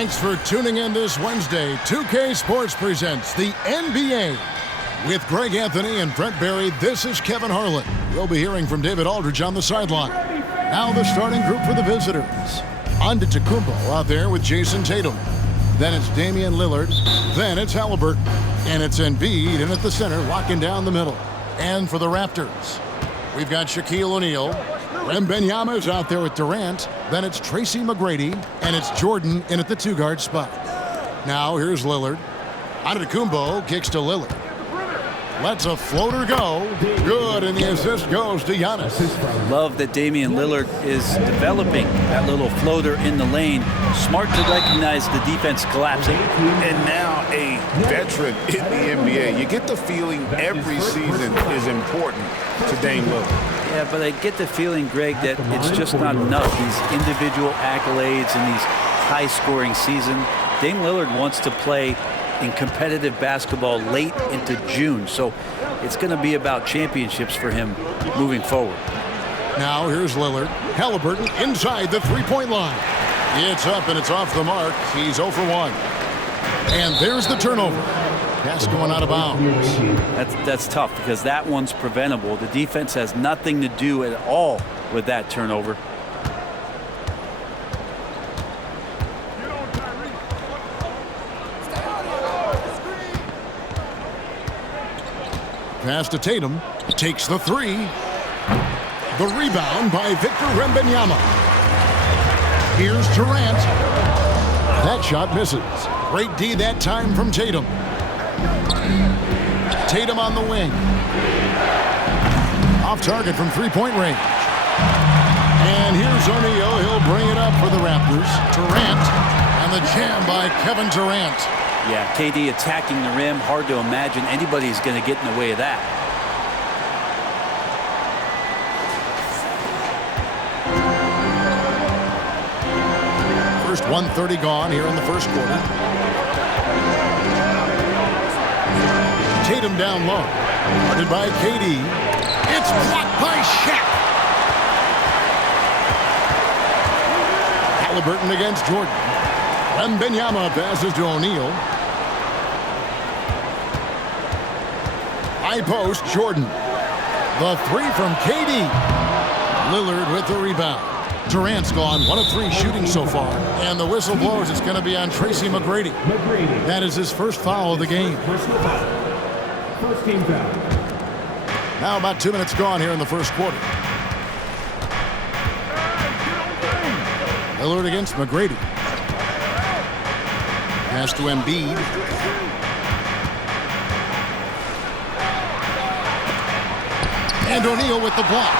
Thanks for tuning in this Wednesday. 2K Sports presents the NBA. With Greg Anthony and Brent Barry, this is Kevin Harlan. We'll be hearing from David Aldridge on the sideline. Now the starting group for the visitors. Antetokounmpo out there with Jason Tatum. Then it's Damian Lillard. Then it's Halliburton. And it's Embiid in at the center, locking down the middle. And for the Raptors, we've got Shaquille O'Neal. Wembanyama is out there with Durant. Then it's Tracy McGrady. And it's Jordan in at the two-guard spot. Now here's Lillard. Antetokounmpo kicks to Lillard. Lets a floater go. Good, and the assist goes to Giannis. Love that Damian Lillard is developing that little floater in the lane. Smart to recognize the defense collapsing. And now a veteran in the NBA. You get the feeling every season is important to Dame Lillard. Yeah, but I get the feeling, Greg, that it's just not enough. These individual accolades and these high-scoring season. Dame Lillard wants to play in competitive basketball late into June. So it's going to be about championships for him moving forward. Now here's Lillard. Halliburton inside the three-point line. It's up and it's off the mark. He's 0 for 1. And there's the turnover. Pass going out of bounds. That's tough because that one's preventable. The defense has nothing to do at all with that turnover. Pass to Tatum. Takes the three. The rebound by Victor Wembanyama. Here's Durant. That shot misses. Great D that time from Tatum. Tatum on the wing. Off target from three-point range. And here's O'Neal. He'll bring it up for the Raptors. Durant. And the jam by Kevin Durant. Yeah, KD attacking the rim. Hard to imagine anybody's going to get in the way of that. First 1:30 gone here in the first quarter. Tatum down low. Guarded by KD. It's blocked by Shaq. Halliburton against Jordan. Wembanyama passes to O'Neal. High post, Jordan. The three from KD. Lillard with the rebound. Durant's gone 1 of 3 shooting so far. And the whistle blows. It's going to be on Tracy McGrady. That is his first foul of the game. First team foul. Now about 2 minutes gone here in the first quarter. Lillard against McGrady. Pass to Embiid. And O'Neal with the block.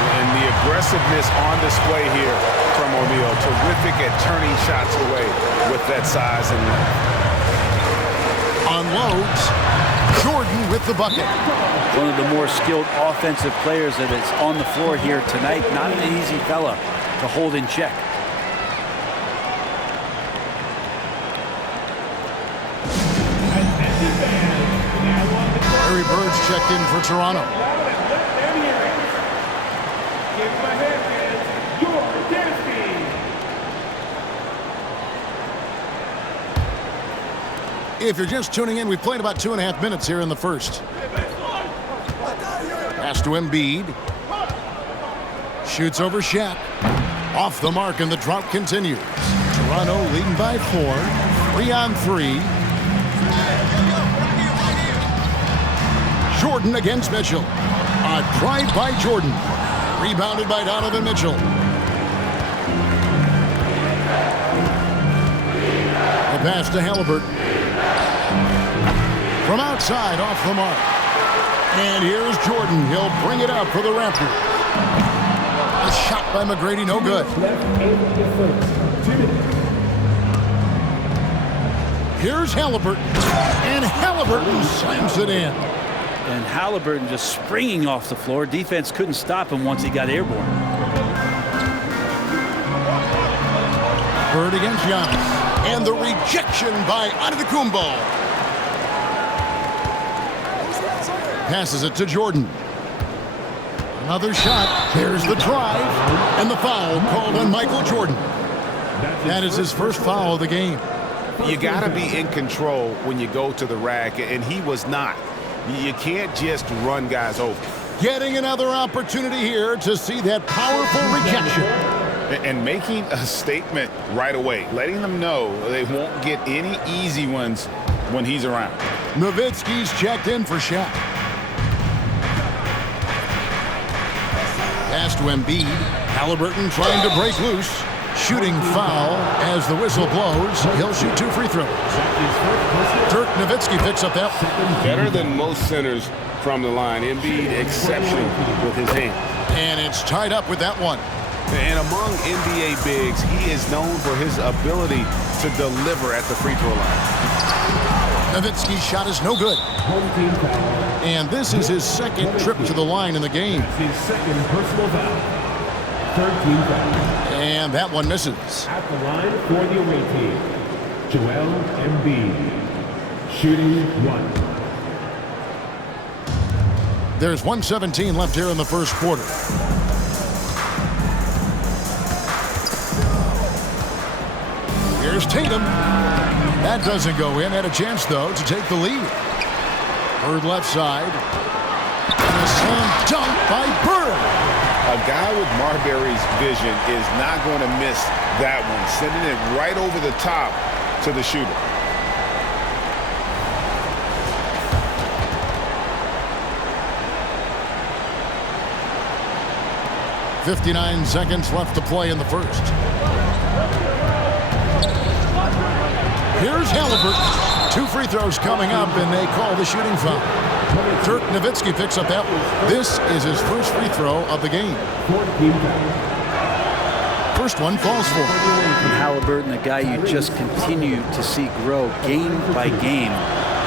And the aggressiveness on display here from O'Neal. Terrific at turning shots away with that size and length. Unloads. Jordan with the bucket. One of the more skilled offensive players that is on the floor here tonight. Not an easy fella to hold in check. Larry Bird's checked in for Toronto. If you're just tuning in, we've played about 2.5 minutes here in the first. Pass to Embiid. Shoots over Shaq. Off the mark, and the drought continues. Toronto leading by 4. 3-on-3. Jordan against Mitchell. A drive by Jordan. Rebounded by Donovan Mitchell. The pass to Halliburton. From outside, off the mark. And here's Jordan. He'll bring it up for the Raptors. A shot by McGrady, no good. Here's Halliburton. And Halliburton slams it in. And Halliburton just springing off the floor. Defense couldn't stop him once he got airborne. Bird against Giannis. And the rejection by Antetokounmpo. Passes it to Jordan. Another shot. There's the drive. And the foul called on Michael Jordan. That is his first foul of the game. You got to be in control when you go to the rack, and he was not. You can't just run guys over. Getting another opportunity here to see that powerful rejection. And making a statement right away, letting them know they won't get any easy ones when he's around. Nowitzki's checked in for Shaq. Pass to Embiid. Halliburton trying to break loose. Shooting foul as the whistle blows. He'll shoot 2 free throws. Dirk Nowitzki picks up that. Better than most centers from the line. Embiid exceptional with his hand. And it's tied up with that one. And among NBA bigs, he is known for his ability to deliver at the free throw line. Nowitzki's shot is no good. And this is his second trip to the line in the game. His second personal foul. 13 fouls. And that one misses. At the line for the away team, Joel Embiid. Shooting 1. There's 1:17 left here in the first quarter. Here's Tatum. That doesn't go in. Had a chance, though, to take the lead. Bird left side. And a slam dunk by Bird. A guy with Marbury's vision is not going to miss that one. Sending it right over the top to the shooter. .59 seconds left to play in the first. Here's Halliburton. 2 free throws coming up, and they call the shooting foul. Dirk Nowitzki picks up that one. This is his first free throw of the game. First one falls for him. Halliburton, a guy you just continue to see grow game by game.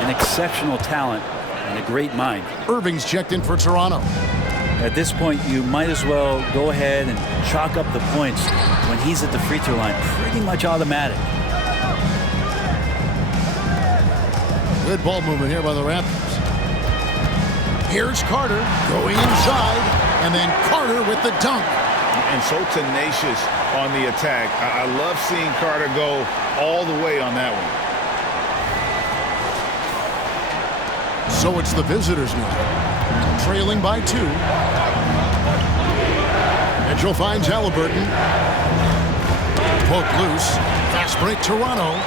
An exceptional talent and a great mind. Irving's checked in for Toronto. At this point, you might as well go ahead and chalk up the points when he's at the free throw line. Pretty much automatic. Good ball movement here by the Raptors. Here's Carter going inside, and then Carter with the dunk. And so tenacious on the attack. I love seeing Carter go all the way on that one. So it's the visitors now, trailing by 2. Mitchell finds Halliburton. Poke loose. Fast break Toronto.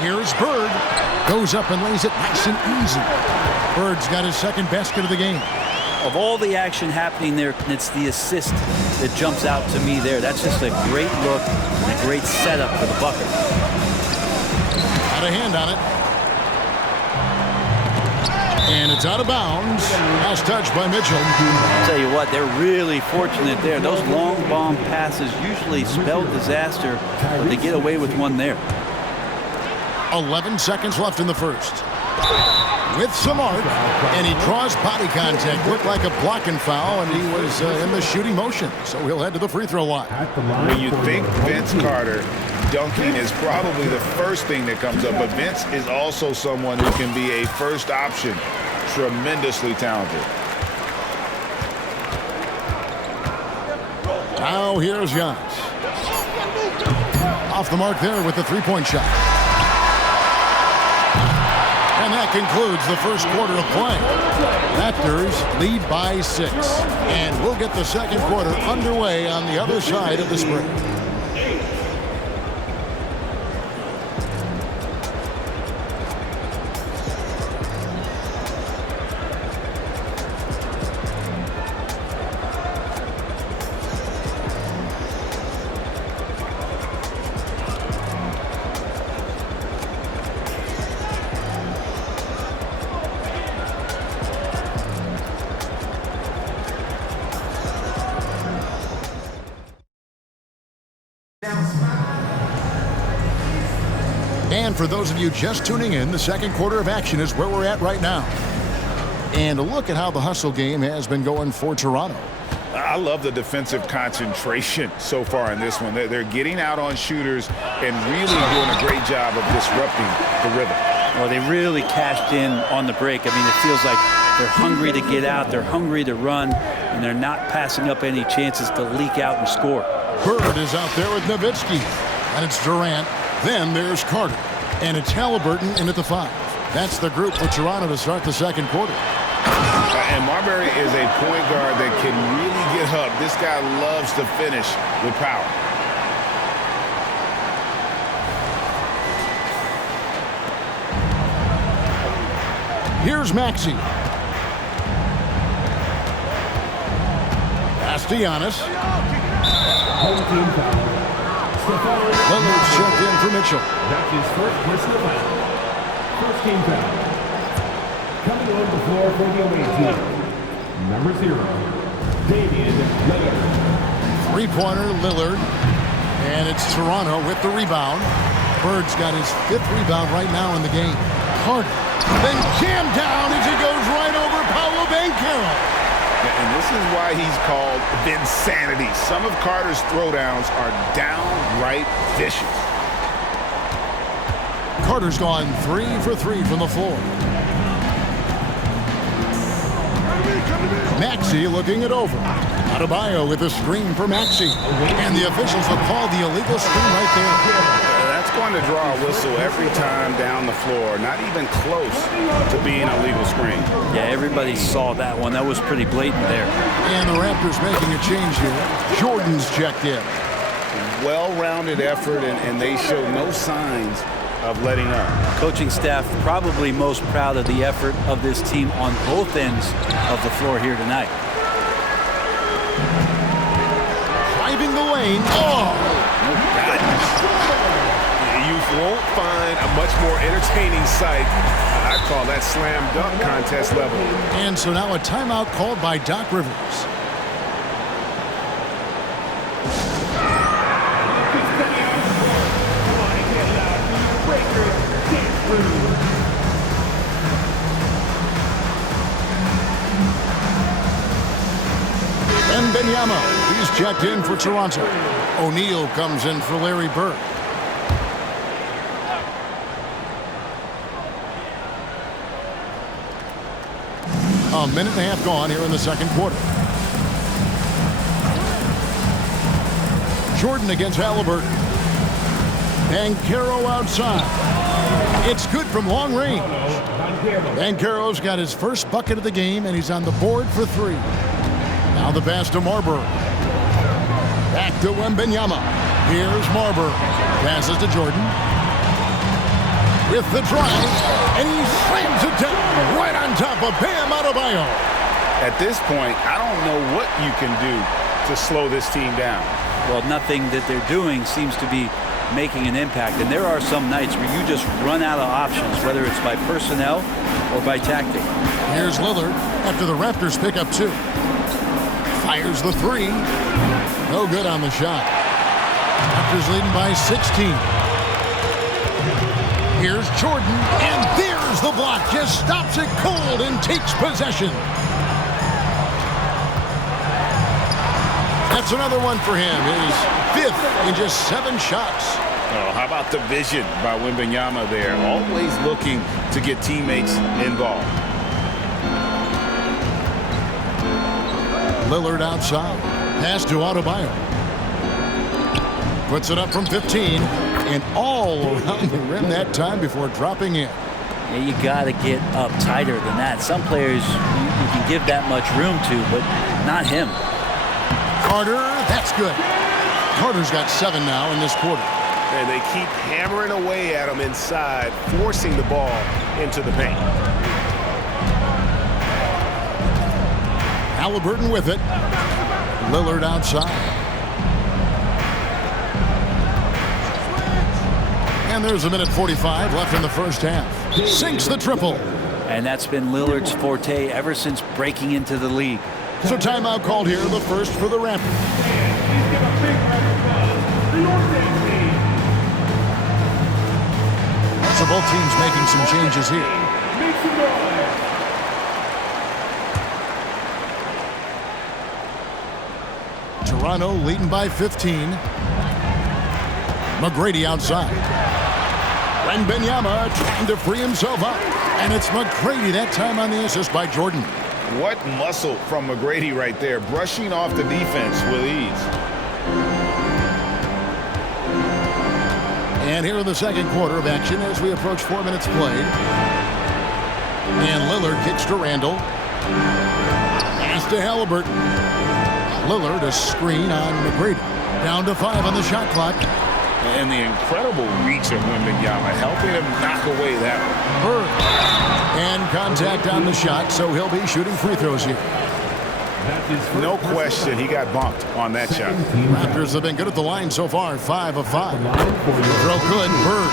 Here's Bird. Goes up and lays it nice and easy. Bird's got his second basket of the game. Of all the action happening there, it's the assist that jumps out to me there. That's just a great look and a great setup for the bucket. Got a hand on it. And it's out of bounds. Last touch by Mitchell. I'll tell you what, they're really fortunate there. Those long bomb passes usually spell disaster, but they get away with one there. 11 seconds left in the first. With some art, and he draws body contact. Looked like a blocking foul, and he was in the shooting motion. So he'll head to the free throw line. When you think Vince Carter, dunking is probably the first thing that comes up, but Vince is also someone who can be a first option. Tremendously talented. Now here's Giannis. Off the mark there with the three-point shot. And that concludes the first quarter of play. Raptors lead by 6. And we'll get the second quarter underway on the other side of this break. And for those of you just tuning in, the second quarter of action is where we're at right now. And a look at how the hustle game has been going for Toronto. I love the defensive concentration so far in this one. They're getting out on shooters and really doing a great job of disrupting the rhythm. Well, they really cashed in on the break. I mean, it feels like they're hungry to get out, they're hungry to run, and they're not passing up any chances to leak out and score. Bird is out there with Nowitzki. And it's Durant. Then there's Carter. And it's Halliburton in at the 5. That's the group for Toronto to start the second quarter. And Marbury is a point guard that can really get up. This guy loves to finish with power. Here's Maxey. Pass to Giannis. Home team foul. Lillard's checked in for Mitchell. That's his first personal foul. First team foul. Coming on the floor for the away team. Number 0, Damian Lillard. Three-pointer, Lillard. And it's Toronto with the rebound. Bird's got his 5th rebound right now in the game. Carter. Then jammed down as he goes right over Paolo Banchero. And this is why he's called Vinsanity. Some of Carter's throwdowns are downright vicious. Carter's gone 3 for 3 from the floor. Maxey looking it over. Adebayo with a screen for Maxey. And the officials have called the illegal screen right there. That's going to draw a whistle every time down the floor. Not even close to being a legal screen. Yeah, everybody saw that one. That was pretty blatant there. And the Raptors making a change here. Jordan's checked in. Well-rounded effort, and they show no signs of letting up. Coaching staff probably most proud of the effort of this team on both ends of the floor here tonight. Driving the lane. Oh! You won't find a much more entertaining sight. I'd call that slam dunk contest level. And so now a timeout called by Doc Rivers. Wembanyama, he's checked in for Toronto. O'Neal comes in for Larry Bird. A minute and a half gone here in the second quarter. Jordan against Halliburton. Banchero outside. It's good from long range. Banchero's got his first bucket of the game, and he's on the board for 3. Now the pass to Marbury. Back to Wembanyama. Here's Marbury. Passes to Jordan. With the drive, and he slams it down right on top of Bam Adebayo. At this point, I don't know what you can do to slow this team down. Well, nothing that they're doing seems to be making an impact. And there are some nights where you just run out of options, whether it's by personnel or by tactic. Here's Lillard after the Raptors pick up 2. Fires the 3. No good on the shot. Raptors leading by 16. Here's Jordan, and there's the block. Just stops it cold and takes possession. That's another one for him. His 5th in just 7 shots. Oh, how about the vision by Wembanyama there? Always looking to get teammates involved. Lillard outside. Pass to Adebayo. Puts it up from 15. And all around the rim that time before dropping in. Yeah, you got to get up tighter than that. Some players you can give that much room to, but not him. Carter, that's good. Carter's got 7 now in this quarter. And they keep hammering away at him inside, forcing the ball into the paint. Halliburton with it. Lillard outside. And there's a minute 45 left in the first half. Sinks the triple. And that's been Lillard's forte ever since breaking into the league. So timeout called here, the first for the Raptors. So both teams making some changes here. Toronto leading by 15. McGrady outside. Wembanyama trying to free himself up. And it's McGrady that time on the assist by Jordan. What muscle from McGrady right there, brushing off the defense with ease. And here in the second quarter of action as we approach 4 minutes played. And Lillard kicks to Randall. Pass to Halliburton. Lillard a screen on McGrady. Down to 5 on the shot clock. And the incredible reach of Wembanyama, helping him knock away that one. Bird. And contact on the shot, so he'll be shooting free throws here. No question, he got bumped on that shot. Raptors have been good at the line so far, 5 of 5. Throw good, Bird.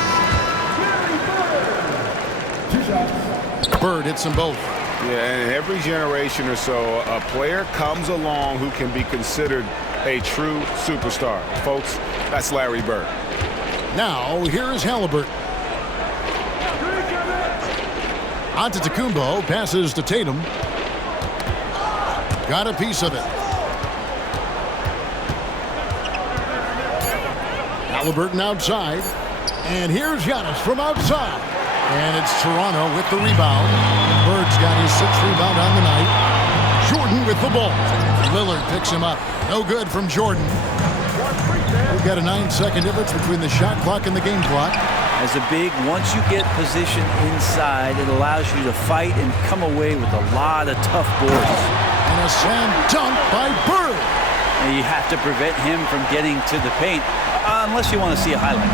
Bird hits them both. Yeah, and in every generation or so, a player comes along who can be considered a true superstar. Folks, that's Larry Bird. Now, here's Halliburton. Antetokounmpo passes to Tatum. Got a piece of it. Halliburton outside. And here's Giannis from outside. And it's Toronto with the rebound. Bird's got his 6th rebound on the night. Jordan with the ball. Lillard picks him up. No good from Jordan. We've got a 9-second difference between the shot clock and the game clock. As a big, once you get position inside, it allows you to fight and come away with a lot of tough boards. And a slam dunk by Bird. And you have to prevent him from getting to the paint, unless you want to see a highlight.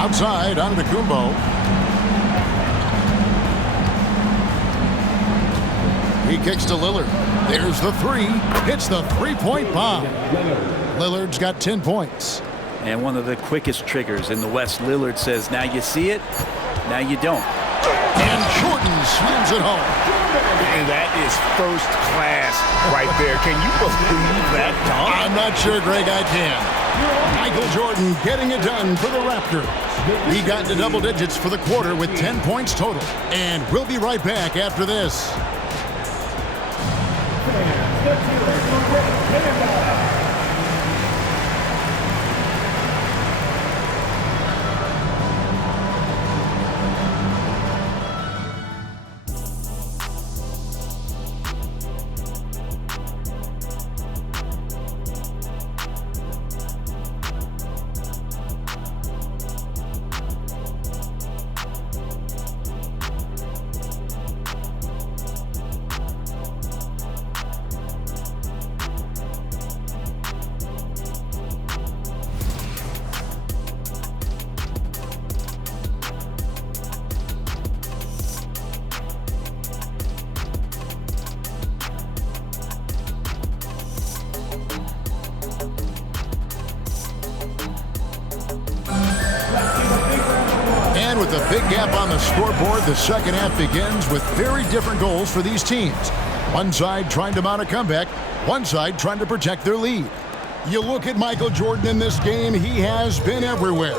Outside, Antetokounmpo. He kicks to Lillard. There's the 3. Hits the 3-point bomb. Lillard's got 10 points. And one of the quickest triggers in the West. Lillard says, now you see it, now you don't. And Jordan slams it home. And that is first class right there. Can you believe that dunk? I'm not sure, Greg, I can. Michael Jordan getting it done for the Raptors. He got into double digits for the quarter with 10 points total. And we'll be right back after this. And with a big gap on the scoreboard, the second half begins with very different goals for these teams. One side trying to mount a comeback, one side trying to protect their lead. You look at Michael Jordan in this game, he has been everywhere.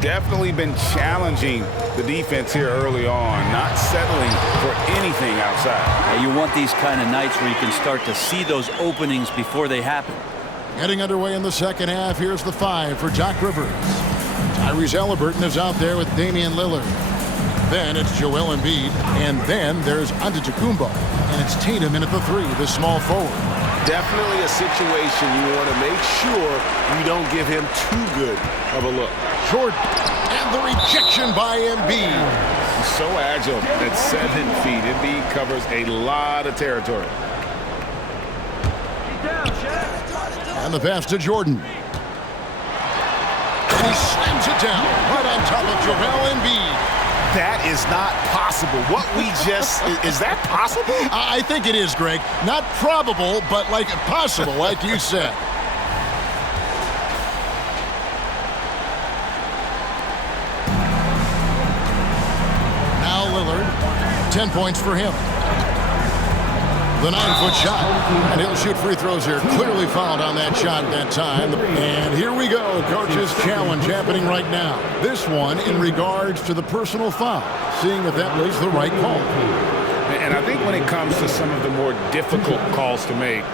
Definitely been challenging the defense here early on, not settling for anything outside. And you want these kind of nights where you can start to see those openings before they happen. Getting underway in the second half, here's the 5 for Doc Rivers. Tyrese Halliburton is out there with Damian Lillard. Then it's Joel Embiid, and then there's Antetokounmpo, and it's Tatum in at the 3, the small forward. Definitely a situation you want to make sure you don't give him too good of a look. Jordan, and the rejection by Embiid. He's so agile at 7 feet. Embiid covers a lot of territory. And the pass to Jordan. And he slams it down right on top of Joel Embiid. That is not possible. What we just, is that possible? I think it is, Greg. Not probable, but like possible, like you said. Now Lillard, 10 points for him. The 9-foot shot, and he'll shoot free throws here. Clearly fouled on that shot that time. And here we go, coach's challenge happening right now. This one in regards to the personal foul, seeing if that was the right call. And I think when it comes to some of the more difficult calls to make,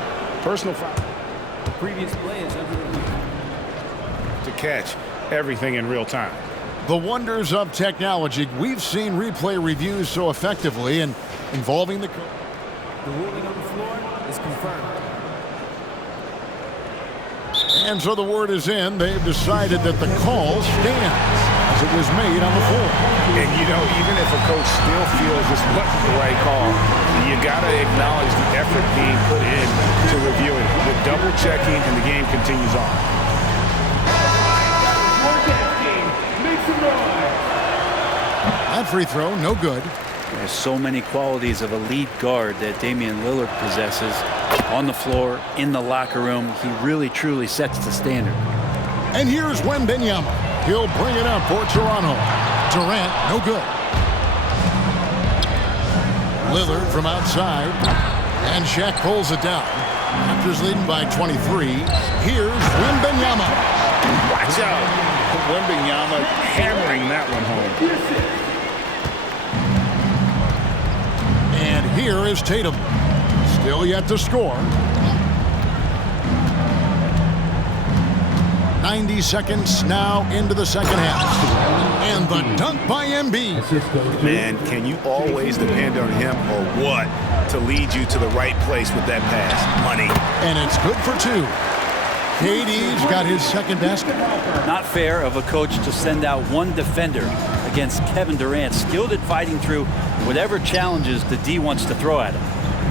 personal foul. Previous play is to catch everything in real time. The wonders of technology. We've seen replay reviews so effectively and involving the coach. The ruling on the floor is confirmed. And so the word is in. They've decided that the call stands as it was made on the floor. And, you know, even if a coach still feels this wasn't the right call, you got to acknowledge the effort being put in to reviewing. The double-checking, and the game continues on. That free throw, no good. There's so many qualities of a lead guard that Damian Lillard possesses on the floor, in the locker room. He really, truly sets the standard. And here's Wembanyama. He'll bring it up for Toronto. Durant, no good. Lillard from outside. And Shaq pulls it down. Raptors leading by 23. Here's Wembanyama. Watch out. Wembanyama hammering that one home. And here is Tatum. Still yet to score. 90 seconds now into the second half. And the dunk by Embiid. Man, can you always depend on him or what to lead you to the right place with that pass? Money. And it's good for two. KD's got his second basket. Not fair of a coach to send out one defender against Kevin Durant, skilled at fighting through whatever challenges the D wants to throw at him.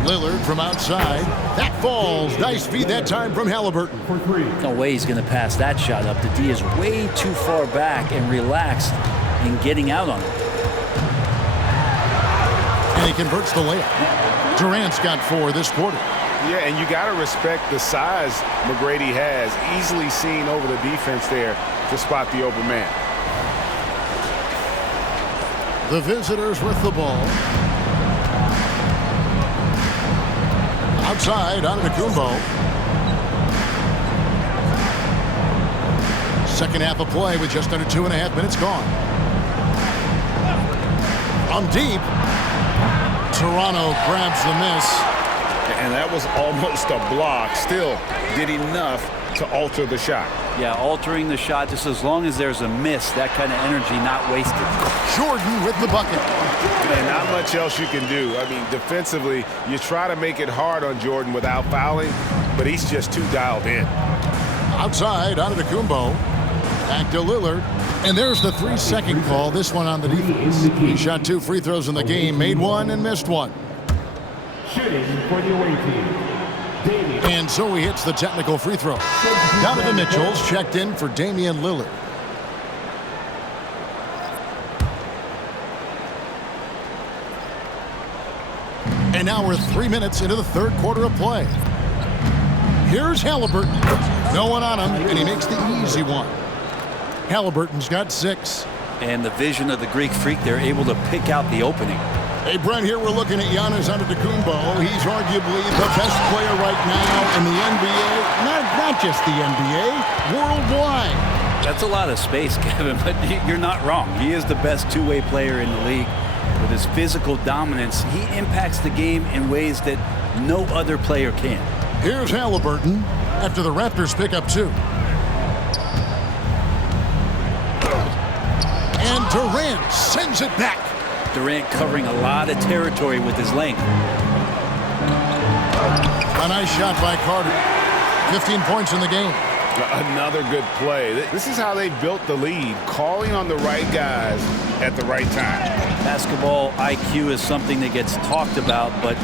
Lillard from outside. That falls. Nice feed that time from Halliburton. No way he's going to pass that shot up. The D is way too far back and relaxed in getting out on it. And he converts the layup. Durant's got 4 this quarter. Yeah, and you got to respect the size McGrady has. Easily seen over the defense there to spot the open man. The visitors with the ball. Outside, Antetokounmpo. Second half of play with just under 2.5 minutes gone. From deep. Toronto grabs the miss. And that was almost a block. Still did enough to alter the shot. Yeah, altering the shot, just as long as there's a miss, that kind of energy not wasted. Jordan with the bucket. And not much else you can do. I mean, defensively, you try to make it hard on Jordan without fouling, but he's just too dialed in. Outside, Antetokounmpo. Back to Lillard. And there's the 3-second call, this one on the defense. He shot 2 free throws in the game, made 1 and missed 1. Shooting for the away team. And so he hits the technical free throw. Donovan Mitchell's checked in for Damian Lillard. And now we're 3 minutes into the third quarter of play. Here's Halliburton. No one on him, and he makes the easy one. Halliburton's got 6. And the vision of the Greek freak, they're able to pick out the opening. Hey, Brent, here we're looking at Giannis Antetokounmpo. He's arguably the best player right now in the NBA. Not just the NBA, worldwide. That's a lot of space, Kevin, but you're not wrong. He is the best two-way player in the league. With his physical dominance, he impacts the game in ways that no other player can. Here's Halliburton after the Raptors pick up 2. And Durant sends it back. Durant covering a lot of territory with his length. A nice shot by Carter. 15 points in the game. Another good play. This is how they built the lead, calling on the right guys at the right time. Basketball IQ is something that gets talked about, but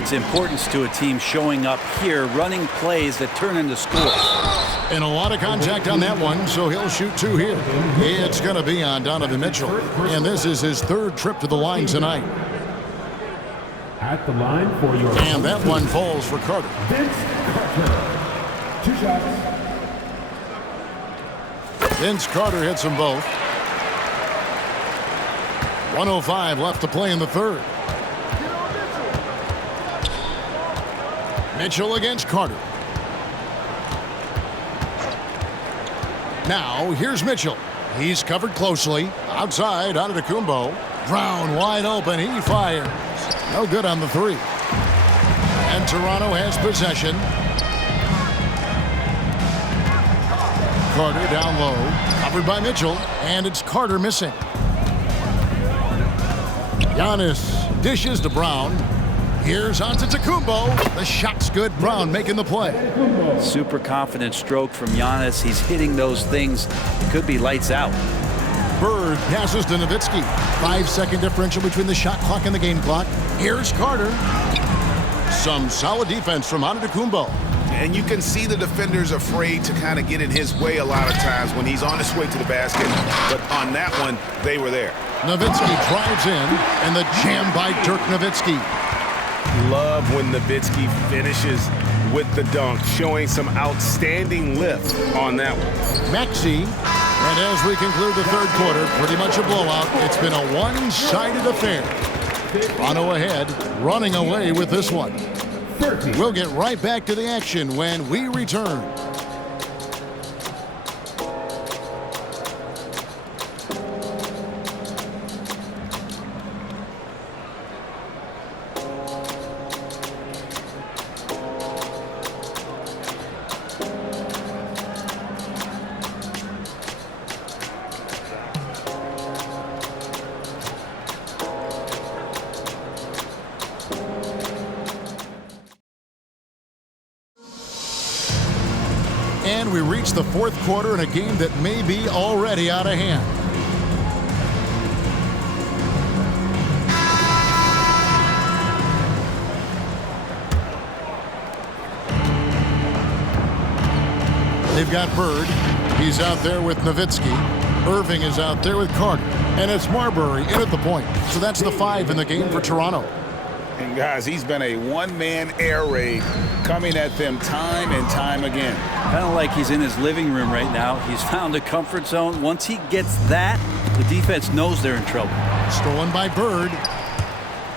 its importance to a team showing up here, running plays that turn into scores. And a lot of contact on that one, so he'll shoot 2 here. It's going to be on Donovan Mitchell. And this is his 3rd trip to the line tonight. At the line for your... And that one falls for Carter. Vince Carter. 2 shots. Vince Carter hits them both. 1:05 left to play in the third. Mitchell against Carter. Now, here's Mitchell. He's covered closely. Outside, Antetokounmpo. Brown wide open. He fires. No good on the 3. And Toronto has possession. Carter down low. Covered by Mitchell. And it's Carter missing. Giannis dishes to Brown. Here's Antetokounmpo. The shot's good. Brown making the play. Super confident stroke from Giannis. He's hitting those things. It could be lights out. Bird passes to Nowitzki. 5-second differential between the shot clock and the game clock. Here's Carter. Some solid defense from Antetokounmpo. And you can see the defenders afraid to kind of get in his way a lot of times when he's on his way to the basket. But on that one, they were there. Nowitzki drives in, and the jam by Dirk Nowitzki. Love when Nowitzki finishes with the dunk, showing some outstanding lift on that one. Maxey. And as we conclude the third quarter, pretty much a blowout. It's been a one-sided affair. Toronto ahead, running away with this one. We'll get right back to the action when we return. And we reach the fourth quarter in a game that may be already out of hand. They've got Bird. He's out there with Nowitzki. Irving is out there with Carter. And it's Marbury in at the point. So that's the 5 in the game for Toronto. And guys, he's been a one-man air raid coming at them time and time again. Kind of like he's in his living room right now. He's found a comfort zone. Once he gets that, the defense knows they're in trouble. Stolen by Bird.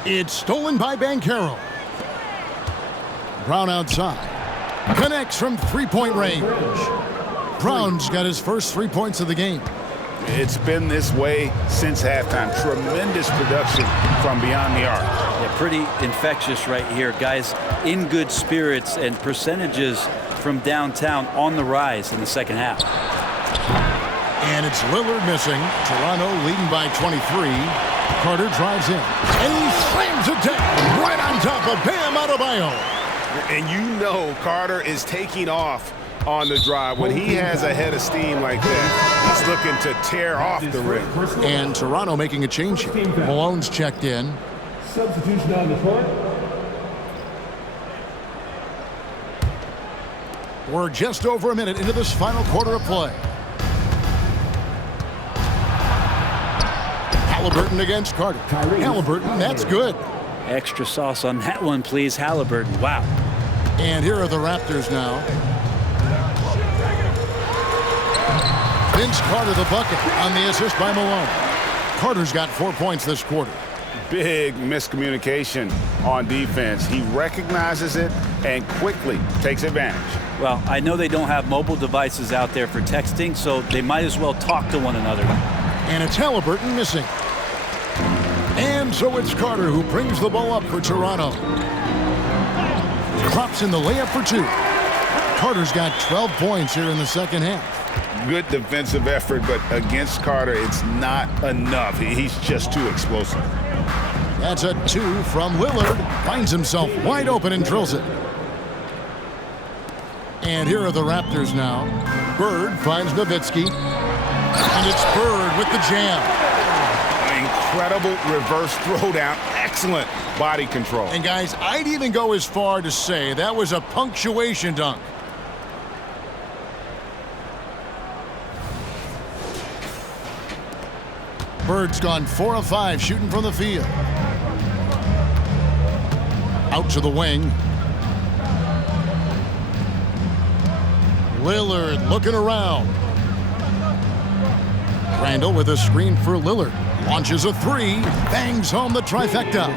It's stolen by Banchero. Brown outside. Connects from three-point range. Brown's got his first 3 points of the game. It's been this way since halftime. Tremendous production from beyond the arc. Yeah, pretty infectious right here. Guys in good spirits and percentages from downtown on the rise in the second half. And it's Lillard missing. Toronto leading by 23. Carter drives in. And he slams it down right on top of Bam Adebayo. And you know Carter is taking off on the drive. When he has a head of steam like that, he's looking to tear off the rim. And Toronto making a change here. Malone's checked in. Substitution on the court. We're just over a minute into this final quarter of play. Halliburton against Carter. Halliburton, that's good. Extra sauce on that one, please. Halliburton, wow. And here are the Raptors now. Vince Carter the bucket on the assist by Malone. Carter's got 4 points this quarter. Big miscommunication on defense. He recognizes it and quickly takes advantage. Well, I know they don't have mobile devices out there for texting, so they might as well talk to one another. And it's Halliburton missing. And so it's Carter who brings the ball up for Toronto. Drops in the layup for 2. Carter's got 12 points here in the second half. Good defensive effort, but against Carter, it's not enough. He's just too explosive. That's a 2 from Lillard. Finds himself wide open and drills it. And here are the Raptors now. Bird finds Nowitzki. And it's Bird with the jam. Incredible reverse throwdown. Excellent body control. And guys, I'd even go as far to say that was a punctuation dunk. Bird's gone 4 of 5 shooting from the field. Out to the wing. Lillard looking around. Randall with a screen for Lillard. Launches a 3. Bangs home the trifecta.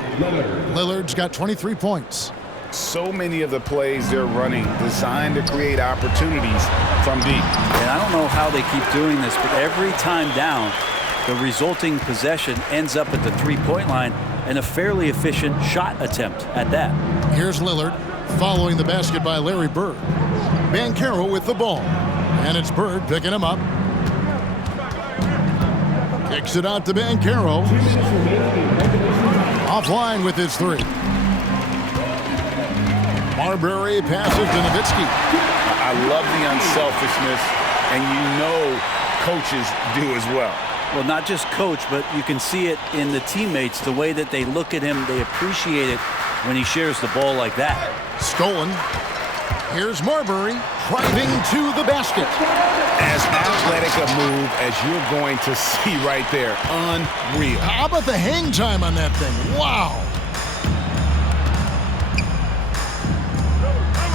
Lillard's got 23 points. So many of the plays they're running designed to create opportunities from deep. And I don't know how they keep doing this, but every time down, the resulting possession ends up at the three-point line and a fairly efficient shot attempt at that. Here's Lillard following the basket by Larry Bird. Banchero with the ball. And it's Bird picking him up. Kicks it out to Banchero. Offline with his 3. Marbury passes to Nowitzki. I love the unselfishness, and you know coaches do as well. Well, not just coach, but you can see it in the teammates, the way that they look at him. They appreciate it when he shares the ball like that. Stolen. Here's Marbury driving to the basket. As athletic a move as you're going to see right there. Unreal. How about the hang time on that thing? Wow.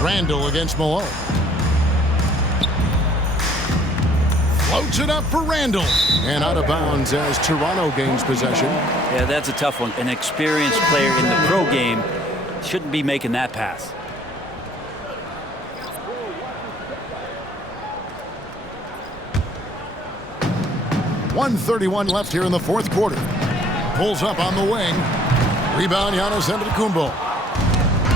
Randall against Malone. Floats it up for Randall. And out of bounds as Toronto gains possession. Yeah, that's a tough one. An experienced player in the pro game shouldn't be making that pass. .131 left here in the fourth quarter. Pulls up on the wing. Rebound, Giannis Antetokounmpo.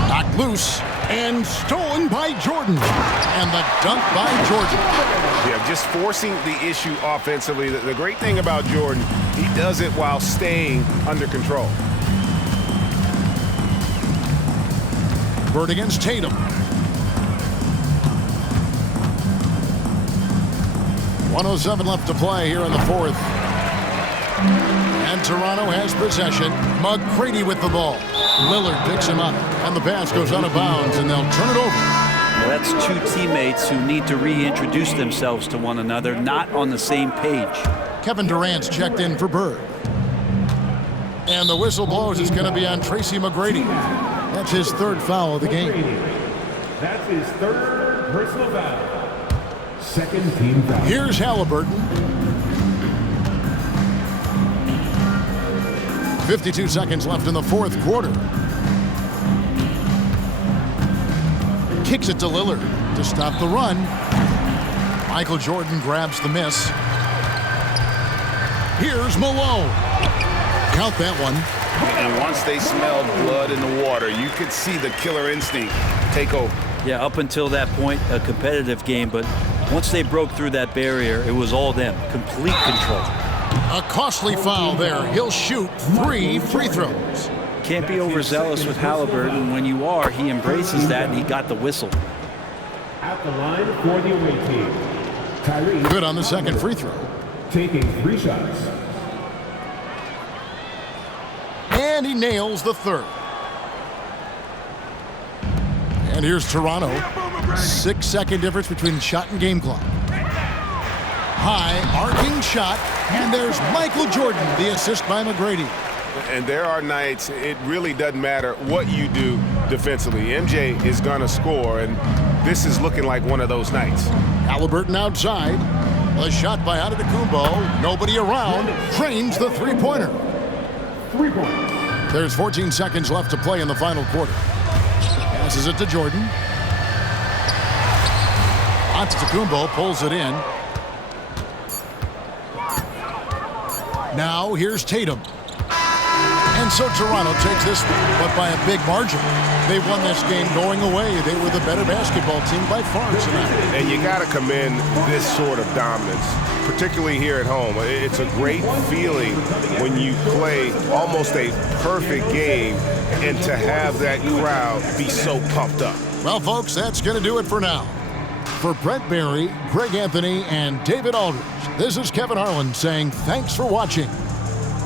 Knocked loose and stolen by Jordan. And the dunk by Jordan. Yeah, just forcing the issue offensively. The great thing about Jordan, he does it while staying under control. Bird against Tatum. 1:07 left to play here in the fourth. And Toronto has possession. McGrady with the ball. Lillard picks him up. And the pass goes out of bounds, and they'll turn it over. Well, that's two teammates who need to reintroduce themselves to one another, not on the same page. Kevin Durant's checked in for Bird. And the whistle blows. It's going to be on Tracy McGrady. That's his third foul of the game. That's his third personal foul. Second team foul. Here's Halliburton. 52 seconds left in the fourth quarter. Kicks it to Lillard to stop the run. Michael Jordan grabs the miss. Here's Malone. Count that one. And once they smelled blood in the water, you could see the killer instinct take over. Yeah, up until that point, a competitive game, but once they broke through that barrier, it was all them. Complete control. A costly foul there. He'll shoot 3 free throws. Can't be overzealous with Halliburton. When you are, he embraces that, and he got the whistle. At the line for the away team, Tyrese. Good on the second free throw. Taking 3 shots. And he nails the third. And here's Toronto. 6-second difference between shot and game clock. High, arcing shot, and there's Michael Jordan, the assist by McGrady. And there are nights it really doesn't matter what you do defensively. MJ is going to score, and this is looking like one of those nights. Halliburton outside. A shot by Antetokounmpo. Nobody around. Drains the three-pointer. 3 points. There's 14 seconds left to play in the final quarter. Passes it to Jordan. Antetokounmpo pulls it in. Now here's Tatum. And so Toronto takes this, but by a big margin. They won this game going away. They were the better basketball team by far tonight. And you got to commend this sort of dominance, particularly here at home. It's a great feeling when you play almost a perfect game and to have that crowd be so pumped up. Well, folks, that's going to do it for now. For Brett Barry, Greg Anthony, and David Aldridge, this is Kevin Harlan saying thanks for watching.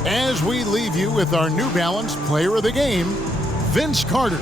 As we leave you with our New Balance Player of the Game, Vince Carter.